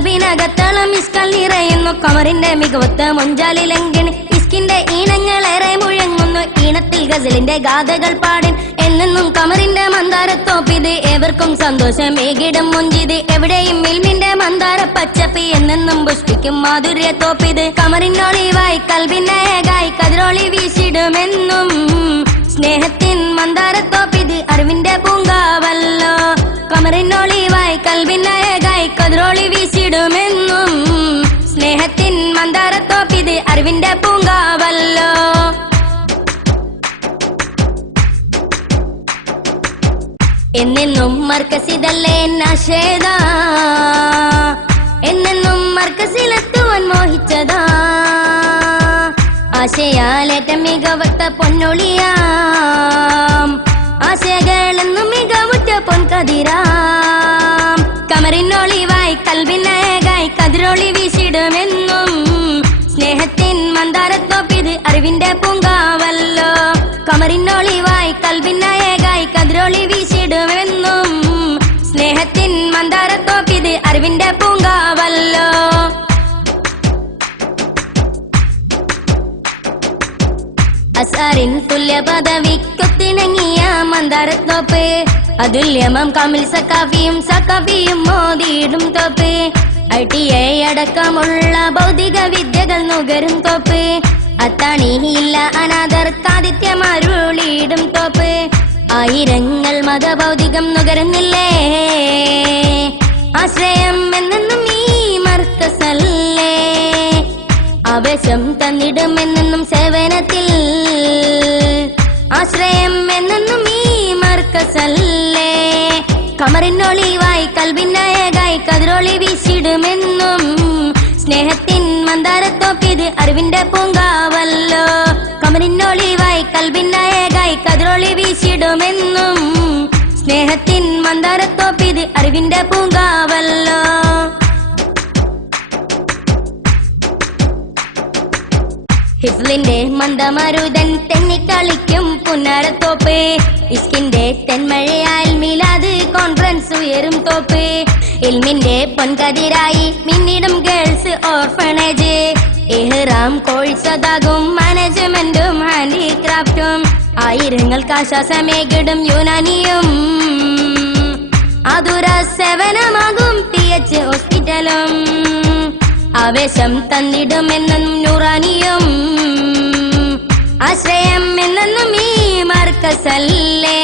കൽബിനകത്തളം ഇസ്കൽ നിറയുന്നു കമറിന്റെ മികവത്ത് മൊഞ്ചാലിലെങ്കിന് ഇസ്കിന്റെ ഈണങ്ങളേറെ മുഴങ്ങുന്നു ഈണത്തിൽ ഗസലിന്റെ ഗാഥകൾ പാടിൻ എന്നെന്നും കമറിന്റെ മന്ദാരത്തോപ്പിത് ഏവർക്കും സന്തോഷമേകിടും മുഞ്ചിത് എവിടെയും ഇൽമിന്റെ മന്ദാര പച്ചപ്പി എന്നെന്നും പുഷ്പിക്കും മാധുര്യ തോപ്പിത് കമറിനൊളിവായി കൽബിനേകായി കതിരൊളി വീശിടുമെന്നും സ്നേഹത്തിൻ മന്ദാരത്തോപ്പിത് അറിവിന്റെ പൂങ്കാവല്ലോ കമറിനൊളിവായി കൽബിനേകായി കതിരൊളി വീശിടുമെന്നും സ്നേഹത്തിൻ മന്ദാരത്തോപ്പിത് അറിവിന്റെ പൂങ്കാവല്ലോ എന്നെന്നും മർക്കസിതല്ലേ നാശേദാ എന്നെന്നും മർക്കസിലെത്തുവാൻ മോഹിച്ചതാ ആശയാലേറ്റ മികവത്ത പൊന്നൊളിയാം ആശയകളെന്നും മികവുറ്റ പൊൻകതിരാം കമറിനൊളിവായി കൽബിനേകായി കതിരൊളി വീശിടുമെന്നും സ്നേഹത്തിൻ മന്ദാരത്തോപ്പിത് അറിവിന്റെ പൂങ്കാവല്ലോ കമറിനൊളിവായി കൽബിനേകായി കതിരൊളി വീശിടുമെന്നും സ്നേഹത്തിൻ മന്ദാരത്തോപ്പിത് അറിവിന്റെ പൂങ്കാവല്ലോ അസാറിൻ തുല്യ പദവിക്കൊത്തിണങ്ങിയ മന്ദാരത്തോപ്പ് അതുല്യമം കമിൽ സക്കാഫിയും മോദിയിടും തോപ്പ് ITA അടക്കമുള്ള ഭൗതിക വിദ്യകൾ നുകരും തോപ്പ് അത്താണിയില്ല അനാഥർക്കാദിത്യമാരുളിയിടും തോപ്പ് ആയിരങ്ങൾ മതഭൗതികം നുകരുന്നില്ലേ ആശ്രയം എന്നെന്നും ഈ മർക്കസല്ലേ ആവേശം തന്നിടുമെന്നെന്നും സേവനത്തിൽ ആശ്രയം എന്നെന്നും ഈ മർക്കസല്ലേ കമറിനൊളിവായി കൽബിനേകായി കതിരൊളി വീശിടുമെന്നും സ്നേഹത്തിൻ മന്ദാരത്തോപ്പിത് അറിവിന്റെ പൂങ്കാവല്ലോ കമറിനൊളിവായി കൽബിനേകായി കതിരൊളി വീശിടുമെന്നും സ്നേഹത്തിൻ മന്ദാരത്തോപ്പിത് അറിവിന്റെ പൂങ്കാവല്ലോ ഹിഫ്ലിന്റെ മന്ദമരുതൻ തെന്നിക്കളിക്കും പുന്നാരത്തോപ്പ് ഇസ്കിന്റെ തെന്മഴയാൽ മിലാദ് കോൺഫറൻസ് ഉയരും തോപ്പ് ഇൽമിന്റെ പൊൻകതിരായി മിന്നിടും ഗേൾസ് ഓർഫണേജ് ഇഹ്റാം കോഴ്സതാകും മാനേജ്മെന്റും ഹാൻഡിക്രാഫ്റ്റും ആയിരങ്ങൾക്ക് ആശ്വാസമേകിടും യുനാനിയും ആതുര സേവനമാകും PH ഹോസ്പിറ്റലും ആവേശം തന്നിടുമെന്നും നൂറാനിയും ആശ്രയം എന്നെന്നും ഈ മർക്കസല്ലേ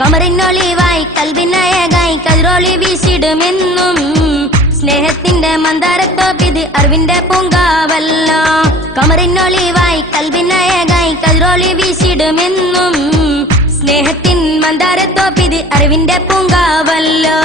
കമറിനൊളിവായി കൽബിനേകായി കതിരൊളി വീശിടുമെന്നും സ്നേഹത്തിന്റെ മന്ദാരത്തോപ്പിത് അറിവിന്റെ പൂങ്കാവല്ലോ കമറിനൊളിവായി കൽബിനേകായി കതിരൊളി വീശിടുമെന്നും സ്നേഹത്തിൻ മന്ദാരത്തോപ്പിത് അറിവിന്റെ പൂങ്കാവല്ലോ